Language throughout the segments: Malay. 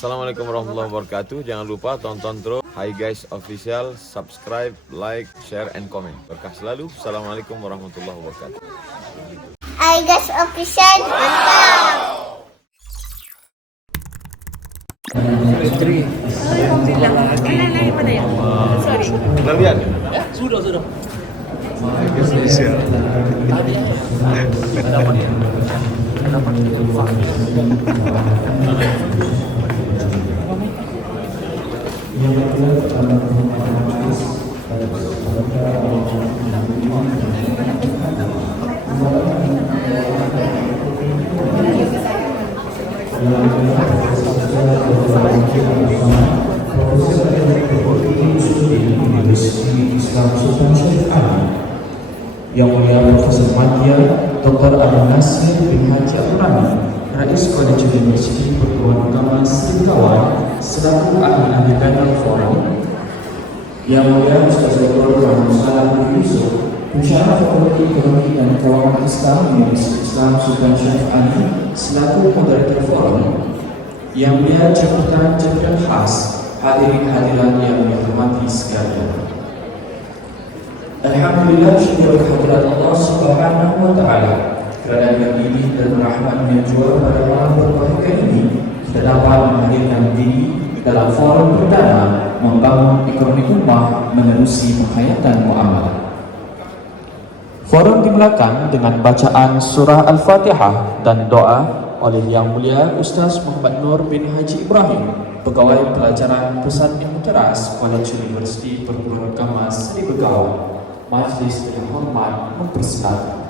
Assalamualaikum warahmatullahi wabarakatuh. Jangan lupa tonton terus Hi Guys Official, subscribe, like, share, and comment. Berkah selalu. Assalamualaikum warahmatullahi wabarakatuh. Hi Guys Official, mantap. Alhamdulillah. Yang mana ya? Sorry. Kalian? Sudah. Official. Yang Mulia Profesor Madya Dr. Abdul Nasir bin Haji Abdurrahman, Rais College University Perguruan Agama Sri Begawan, selaku ahli panel forum. Yang Mulia Ustaz Dr. Muhammad Salam bin Yusuf, Pensyarah Fakulti Ekonomi dan Keuangan Islam Universitas Islam Sultan Syarif Ali, selaku moderator forum. Yang Mulia Jabatan khas, hadirin hadirat yang dihormati sekalian. Alhamdulillah, syukur kehadirat Allah Subhanahu wa Ta'ala kerana dengan ini dan rahmatnya jua pada malam berbahagia ini kita dapat menghadirkan diri dalam forum perdana membangun ekonomi ummah menerusi penghayatan muamalah. Forum dimulakan dengan bacaan surah Al-Fatihah dan doa oleh Yang Mulia Ustaz Muhammad Nur bin Haji Ibrahim, Pegawai Pelajaran Pusat Ilmu Teras College University Perguruan Agama Sri Begawan. Majlis dengan hormat mempersilakan.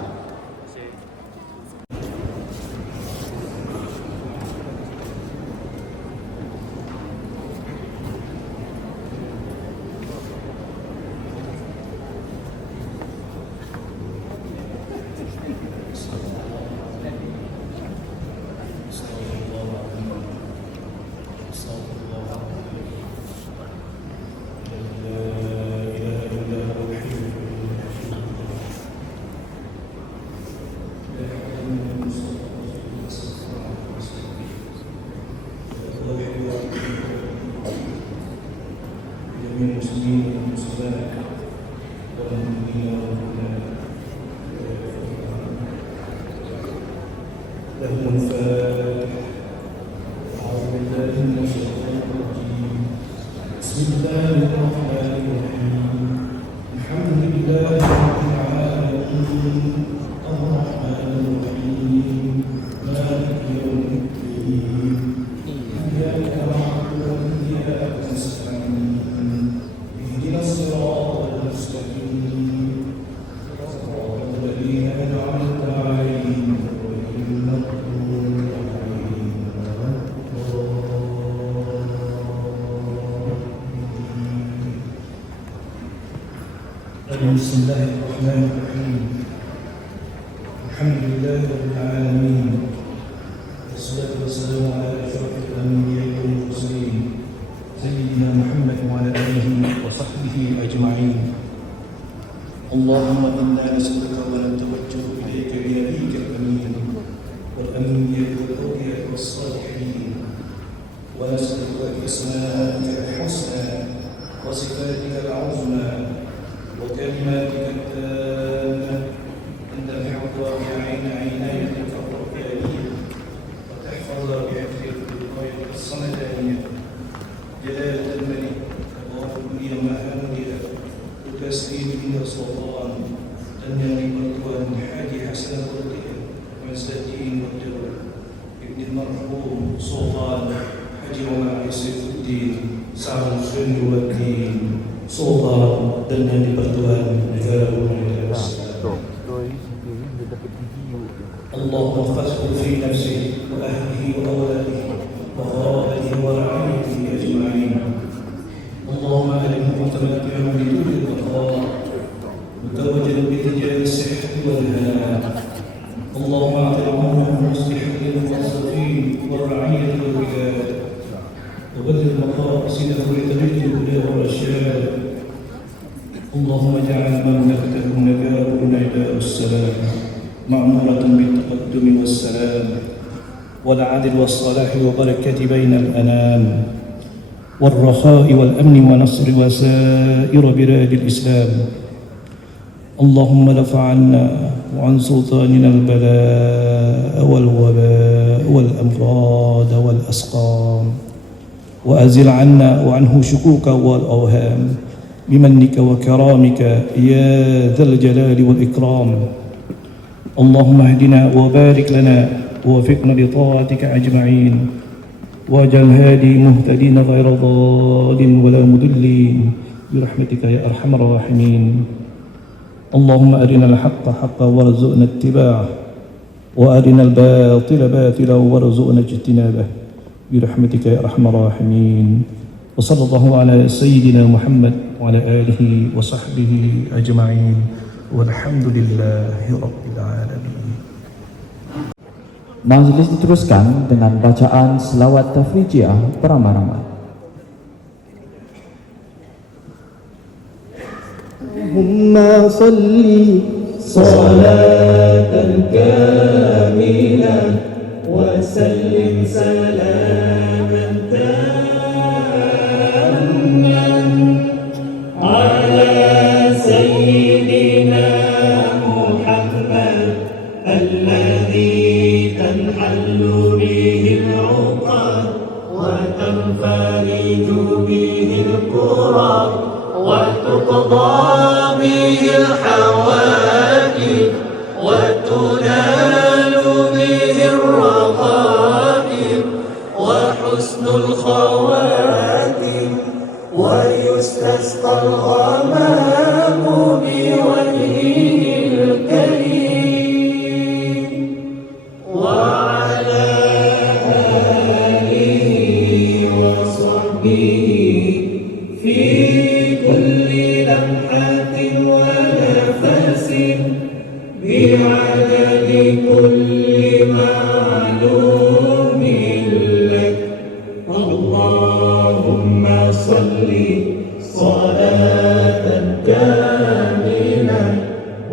Bismillahirrahmanirrahim. Alhamdulillahi rabbil alamin. Wassalatu wassalamu ala asyrafil anbiya'i wal mursalin sayyidina Muhammad wa ala alihi wa sahbihi ajma'in. Allahumma inna nas'aluka wa natawajjahu ilayka bi nabiyyika al-amin wal anbiya'i wal awliya'i was salihin wa nas'aluka bi asma'ika al-husna wa sifatika al-'uzma وكلماتك التامة أن تحفظ بعين عنايتك الربانية وتحفظ بحفظك الوقاية الصمدانية جلالة الملك الله لي وما أمري وتسليم وسلطان أنني مطوان حاج حسن ولدك ومسدين والجبل ابن المرحوم سلطان حاج ومع سيف الدين سعد السن والدين Sultan dan yang dipertuan negara Indonesia. Allahumma khasbu fi nafsi wa ahlihi wa awladihi wa kharabatihi wa ra'ayatihi ajma'in. Allahumma alimhu mutamatti'an bi duri al-qarar mutawajidan bi tijari as-sihhati wal halal. Allahumma a'tilhu muslihin al-muwazzafin wa ra'ayati wal-bilad وبذل مقاصده لطريق الهدى والرشاد. اللهم اجعل مملكته نجاة نداء السلام معمورة بالتقدم والسلام والعدل والصلاح وبركة بين الأنام والرخاء والأمن ونصر وسائر بلاد الإسلام. اللهم ارفع عنا وعن سلطاننا البلاء والوباء والأمراض والأسقام، وأزل عنا وعنه شكوك والأوهام بمنك وكرامك يا ذا الجلال والإكرام. اللهم اهدنا وبارك لنا ووفقنا لطاعتك أجمعين، واجعل هادي مهتدين غير ضال ولا مضلين برحمتك يا أرحم الراحمين. اللهم أرنا الحق حقا وارزقنا اتباعه، وأرنا الباطل باطلا وارزقنا اجتنابه برحمتك يا أرحم الراحمين. وصلى الله على سيدنا محمد وعلى آله وصحبه أجمعين، والحمد لله رب العالمين. Majlis diteruskan dengan bacaan selawat tafrijiah beramai-ramai. اللهم صل صلاة كاملة وسلم سلاما تاما على سيدنا محمد الذي تنحل به العقد وتنفرج به الكرب وتقضى به الحوائج وتنال به الرغائب وحسن الخواتم ويستسقى الغمام بوجهه الكريم وعلى آله وصحبه في كل لمحة ونفس بعدد كل معلوم لك. اللهم صل صلاة كاملة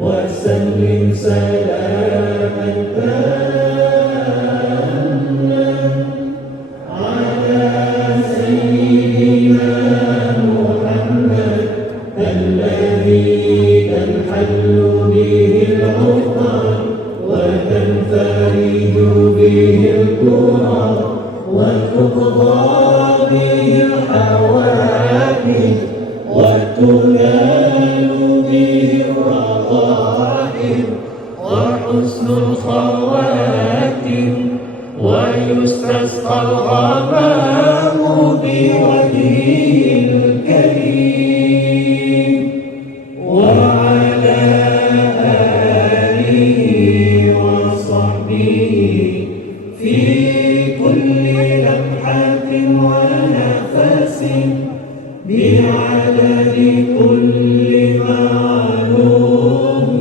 وسلم سلاما تاما على سيدنا محمد الذي تنحل به العقد وتنفرج به الكرب وتقضى به الحوائج وتنال به الرغائب وحسن الخواتم ويستسقى الغمام بوجهه الكريم وعلى آله وصحبه في كل لمحة ونفس بعدد كل معلوم.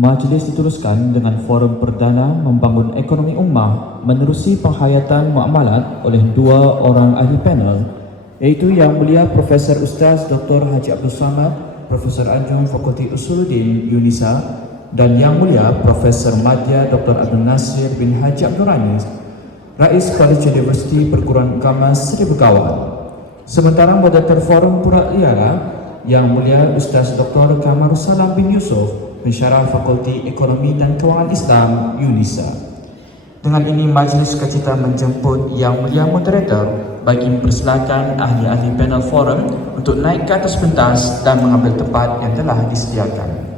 Majlis diteruskan dengan forum perdana membangun ekonomi ummah menerusi penghayatan muamalat oleh dua orang ahli panel, iaitu Yang Mulia Profesor Ustaz Dr. Haji Abdul Samad, Profesor Anjung Fakulti Usuluddin UNISA, dan Yang Mulia Profesor Madya Dr. Abdul Nasir bin Haji Abdul Ranis, Rais College Universiti Perguruan Agama Seri Begawan. Sementara moderator forum pula ialah Yang Mulia Ustaz Dr. Kamarussalam bin Yusuf, Pensyarah Fakulti Ekonomi dan Kewangan Islam UNISA. Dengan ini majlis kita menjemput Yang Mulia Moderator bagi mempersilakan ahli-ahli panel forum untuk naik ke atas pentas dan mengambil tempat yang telah disediakan.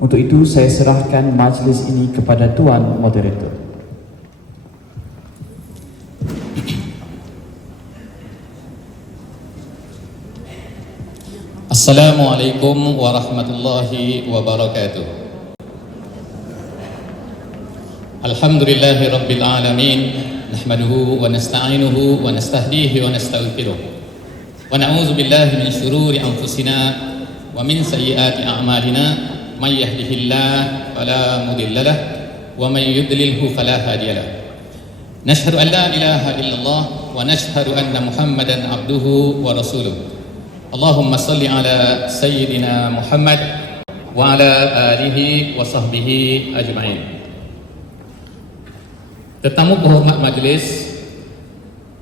Untuk itu saya serahkan majlis ini kepada Tuan Moderator. Assalamualaikum warahmatullahi wabarakatuh. Alhamdulillahi rabbil alamin. Nahmaduhu wa nasta'inuhu wa nastahdihi wa nastaghfiruh. Wa na'udzu billahi min syururi anfusina wa min sayyiati a'malina. May yahdihillahu fala mudilla lahu wa may yudlilhu fala hadiya lahu. Nashhadu an la ilaha illallah wa nashhadu anna Muhammadan abduhu wa rasuluh. Allahumma salli ala sayyidina Muhammad wa ala alihi wa sahbihi ajma'in. Tetamu penghormat majlis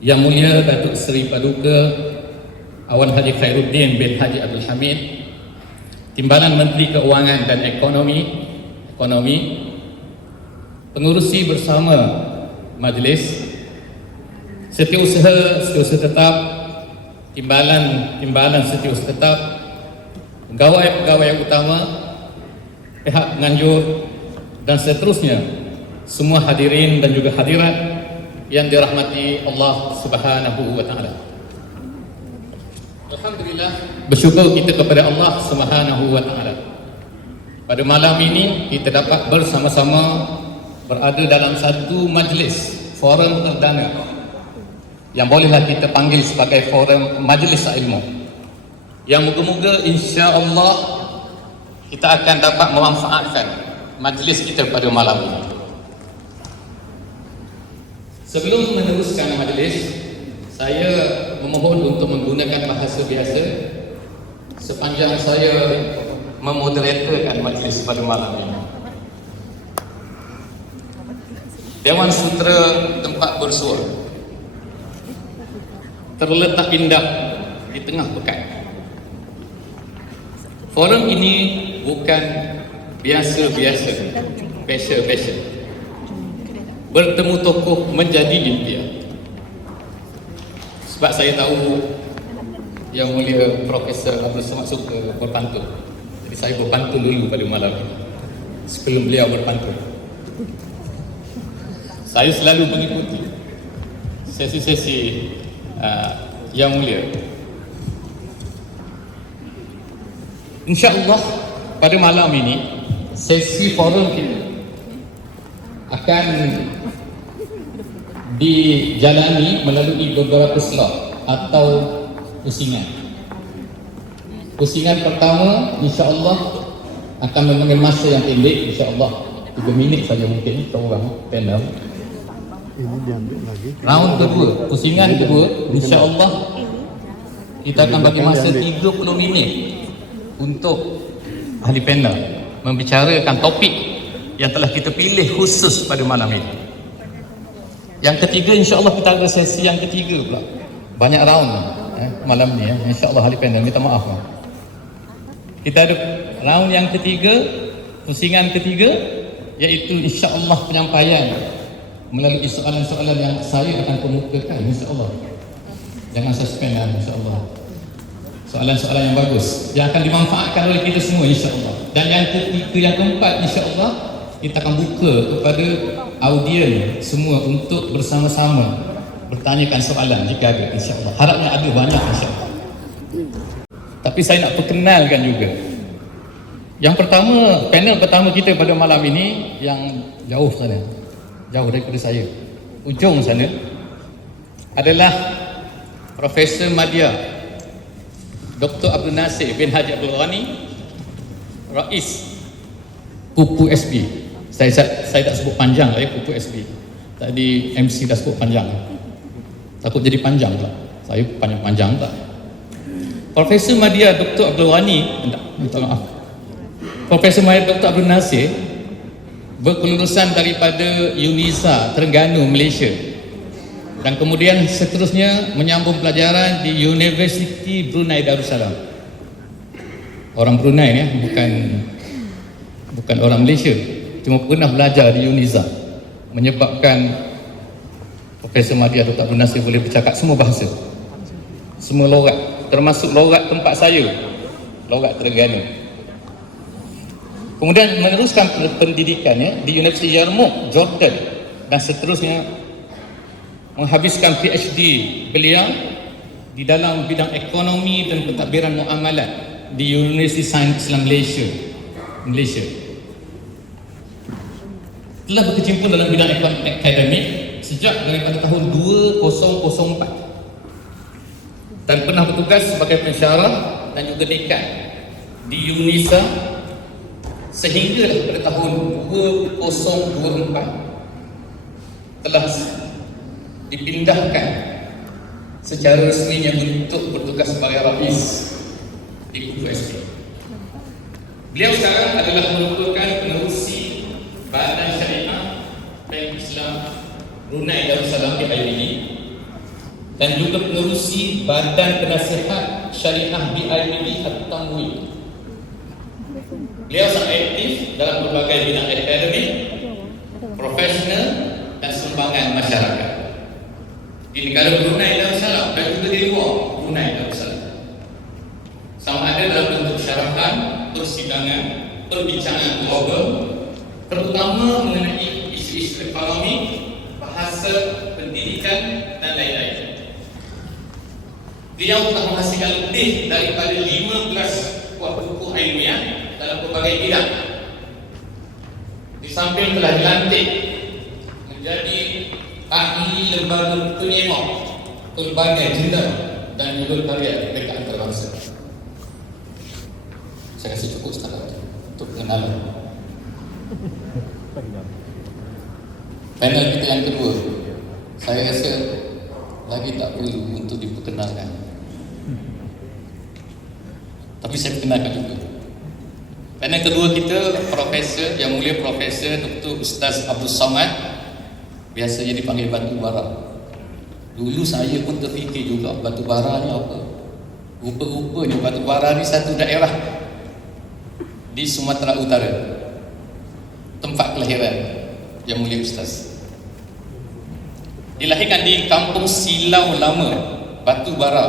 Yang Mulia Datuk Seri Paduka Awan Haji Khairuddin bin Haji Abdul Hamid, Timbalan Menteri Keuangan dan Ekonomi, pengurusi bersama majlis, setiausaha tetap, timbalan setiausaha tetap, pegawai utama, pihak penganjur dan seterusnya, semua hadirin dan juga hadirat yang dirahmati Allah Subhanahu wa taala. Alhamdulillah, bersyukur kita kepada Allah Subhanahu wa taala. Pada malam ini kita dapat bersama-sama berada dalam satu majlis forum perdana yang bolehlah kita panggil sebagai forum majlis ilmu, yang moga-moga insya-Allah kita akan dapat memanfaatkan majlis kita pada malam ini. Sebelum meneruskan majlis, saya memohon untuk menggunakan bahasa biasa sepanjang saya memoderatorkan majlis pada malam ini. Dewan Sutera tempat bersuara terletak indah di tengah pekan. Forum ini bukan biasa-biasa, special. Bertemu tokoh menjadi impian. Sebab saya tahu Yang Mulia Profesor Abdul Samad suka berpantun, jadi saya berpantun dulu pada malam ini sebelum beliau berpantun. Saya selalu mengikuti sesi-sesi Yang Mulia. InsyaAllah pada malam ini sesi forum kita akan dijalani melalui beberapa slot atau pusingan. Pusingan pertama insya-Allah akan mengambil masa yang pendek, insya-Allah 3 minit saja mungkin seorang panel. Ini diambil lagi. Round kedua, pusingan kedua insya-Allah kita akan bagi masa 30 minit untuk ahli panel membicarakan topik yang telah kita pilih khusus pada malam ini. Yang ketiga insya-Allah kita ada sesi yang ketiga pula. Banyak round malam ni insya-Allah ahli panel, minta maaf. Kita ada round yang ketiga, pusingan ketiga, iaitu insya-Allah penyampaian melalui soalan-soalan yang saya akan kemukakan insya-Allah. Jangan suspend insya-Allah. Soalan-soalan yang bagus yang akan dimanfaatkan oleh kita semua insya-Allah. Dan yang ketiga, yang keempat insya-Allah kita akan buka kepada audien semua untuk bersama-sama bertanyakan soalan jika ada, insya-Allah. Harapnya ada banyak insya-Allah. Tapi saya nak perkenalkan juga. Yang pertama, panel pertama kita pada malam ini yang jauh sana, jauh daripada saya, ujung sana, adalah Profesor Madya Dr. Abdul Nasir bin Haji Abdul Ghani, Rais Pupu SB. Saya tak sebut panjang lah ya, Pupu SB. Tadi MC dah sebut panjang. Takut jadi panjang pula. Saya panjang-panjang tak. Profesor Madya Dr. Abdul Ghani, minta maaf. Profesor Madya Dr. Abdul Nasir berkelulusan daripada UNISA Terengganu, Malaysia. Dan kemudian seterusnya menyambung pelajaran di University Brunei Darussalam. Orang Brunei ya, bukan orang Malaysia. Cuma pernah belajar di UNISA, menyebabkan Profesor Madya Dr. Abdul Nasir boleh bercakap semua bahasa, semua logat, termasuk logat tempat saya, logat Terengganu. Kemudian meneruskan pendidikannya di Universiti Yarmouk, Jordan, dan seterusnya menghabiskan PhD beliau di dalam bidang ekonomi dan pentadbiran muamalat di Universiti Sains Islam Malaysia telah berkecimpung dalam bidang akademik sejak daripada tahun 2004 dan pernah bertugas sebagai pensyarah dan juga dekan di UNISA sehingga pada tahun 2024 telah dipindahkan secara resminya untuk bertugas sebagai Rais di Kufu SP. Beliau sekarang adalah merupakan penerusi Badan Syariah Bank Islam Brunei Darussalam BIBD dan juga penerusi Badan Penasihat Syariah BIBD At-Tamwil. Beliau sangat aktif dalam berbagai bidang akademik, profesional dan sumbangan masyarakat di negara Brunei Darussalam dan juga di luar Brunei Darussalam, sama ada dalam bentuk syarahan, persidangan, perbincangan global, terutama mengenai isu-isu ekonomi, bahasa, pendidikan dan lain-lain. Beliau telah menghasilkan lebih daripada 15 buah buku ilmiah dalam berbagai bidang. Di samping telah dilantik menjadi ahli lembaga penyemok pelbagai jenderal dan juga karya kemerdekaan antarabangsa. Saya rasa cukup setakat untuk pengenalan. Panel kita yang kedua, saya rasa lagi tak perlu untuk diperkenalkan, tapi saya perkenalkan juga. Panel kedua kita, Profesor Yang Mulia Profesor Dr. Ustaz Abdul Samad, biasanya dipanggil Batu Bara. Dulu saya pun terfikir juga Batu Bara ni apa. Rupa-rupanya Batu Bara ni satu daerah di Sumatera Utara, tempat kelahiran Yang Mulia Ustaz. Dilahirkan di Kampung Silau Lama, Batu Bara,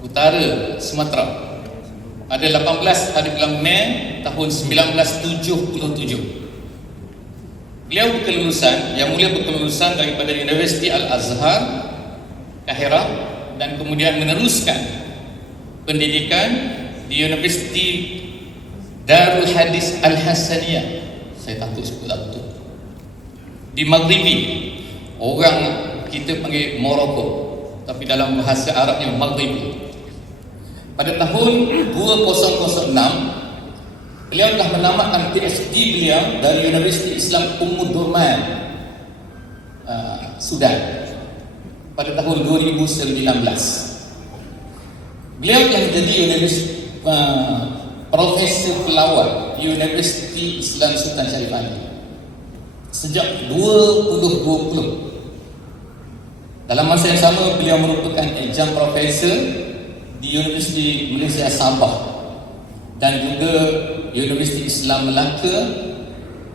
Utara Sumatera pada 18 hari bulan Mei tahun 1977. Beliau berkelulusan, Yang Mulia berkelulusan daripada Universiti Al-Azhar, Kahirah, dan kemudian meneruskan pendidikan di Universiti Darul Hadis Al-Hasaniyah. Saya takut sebut tak betul. Di Maghribi, orang kita panggil Morocco, tapi dalam bahasa Arabnya Maghribi. Pada tahun 2006, beliau telah menamatkan PhD beliau dari Universiti Islam Durman, Sudan pada tahun 2019. Beliau telah menjadi Profesor Pelawat di Universiti Islam Sultan Syarif Ali sejak 2020. Dalam masa yang sama, beliau merupakan adjunct profesor di Universiti Malaysia Sabah dan juga Universiti Islam Melaka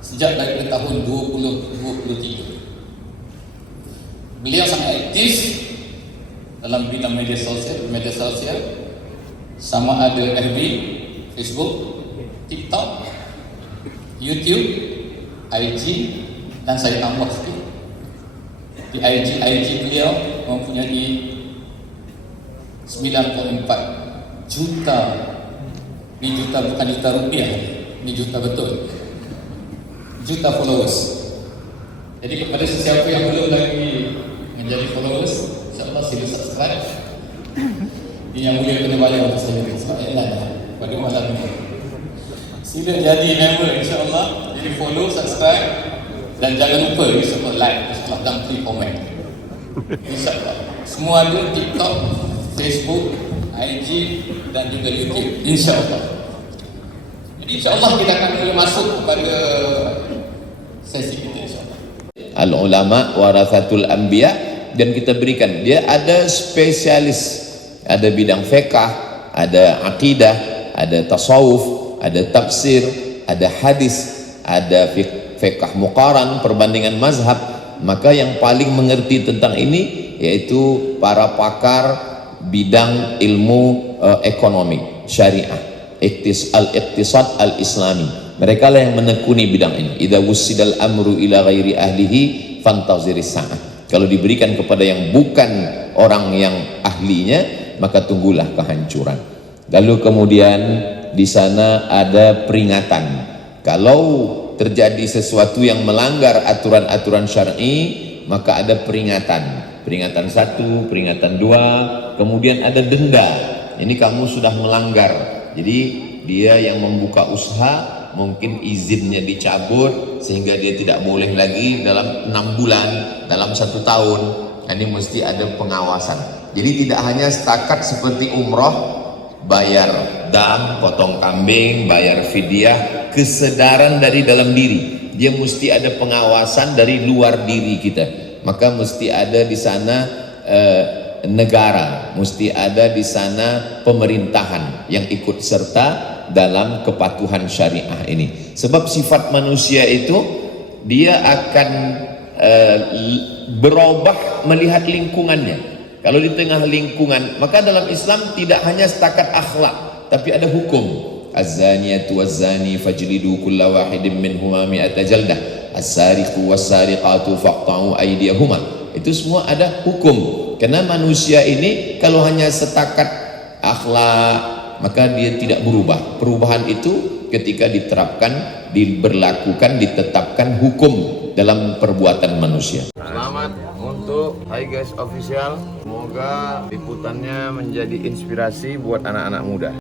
sejak dari tahun 2023. Beliau sangat aktif dalam bidang media sosial, sama ada FB, Facebook, TikTok, YouTube, IG, dan saya tambah sikit. Di IG beliau mempunyai 9.4 juta. Ini juta, bukan juta rupiah, ini juta betul, juta followers. Jadi kepada sesiapa yang belum lagi menjadi followers, insyaAllah sila subscribe. Ini yang boleh kena bayar untuk saya, sebab enak pada malam ini. Sila jadi member, insyaAllah. Jadi follow, subscribe, dan jangan lupa insyaAllah like, insyaAllah, dan free comment, insyaAllah. Semua ada TikTok, Facebook, IG, dan juga YouTube, insyaAllah. Jadi insyaAllah kita akan mulai masuk kepada sesi kita, insyaAllah. Al-ulama warathatul anbiya, dan kita berikan dia ada spesialis, ada bidang fiqh, ada akidah, ada tasawuf, ada tafsir, ada hadis, ada fiqh muqaran, perbandingan mazhab. Maka yang paling mengerti tentang ini yaitu para pakar bidang ilmu ekonomi syariah, al-iqtisad al-islami. Mereka lah yang menekuni bidang ini. Idza wussidal amru ila ghairi ahlihi fantaziris sa'ah. Kalau diberikan kepada yang bukan orang yang ahlinya, maka tunggulah kehancuran. Lalu kemudian di sana ada peringatan. Kalau terjadi sesuatu yang melanggar aturan-aturan syar'i, maka ada peringatan. Peringatan 1, peringatan 2, kemudian ada denda. Ini kamu sudah melanggar. Jadi dia yang membuka usaha mungkin izinnya dicabut sehingga dia tidak boleh lagi dalam 6 bulan, dalam 1 tahun. Ini mesti ada pengawasan. Jadi tidak hanya setakat seperti umroh, bayar dam, potong kambing, bayar fidyah, kesadaran dari dalam diri. Dia mesti ada pengawasan dari luar diri kita. Maka mesti ada di sana negara, mesti ada di sana pemerintahan yang ikut serta dalam kepatuhan syariah ini. Sebab sifat manusia itu dia akan berubah melihat lingkungannya. Kalau di tengah lingkungan, maka dalam Islam tidak hanya setakat akhlak, tapi ada hukum. Az-zaniyatu waz-zani fajlidu kulla wahidin minhuma mi'ata jaldah, as-sariqu was-sariqatu faqta'u aydiyahuma. Itu semua ada hukum. Karena manusia ini kalau hanya setakat akhlak, maka dia tidak berubah. Perubahan itu ketika diterapkan, diberlakukan, ditetapkan hukum dalam perbuatan manusia. Selamat untuk Hai Guys Official. Semoga liputannya menjadi inspirasi buat anak-anak muda.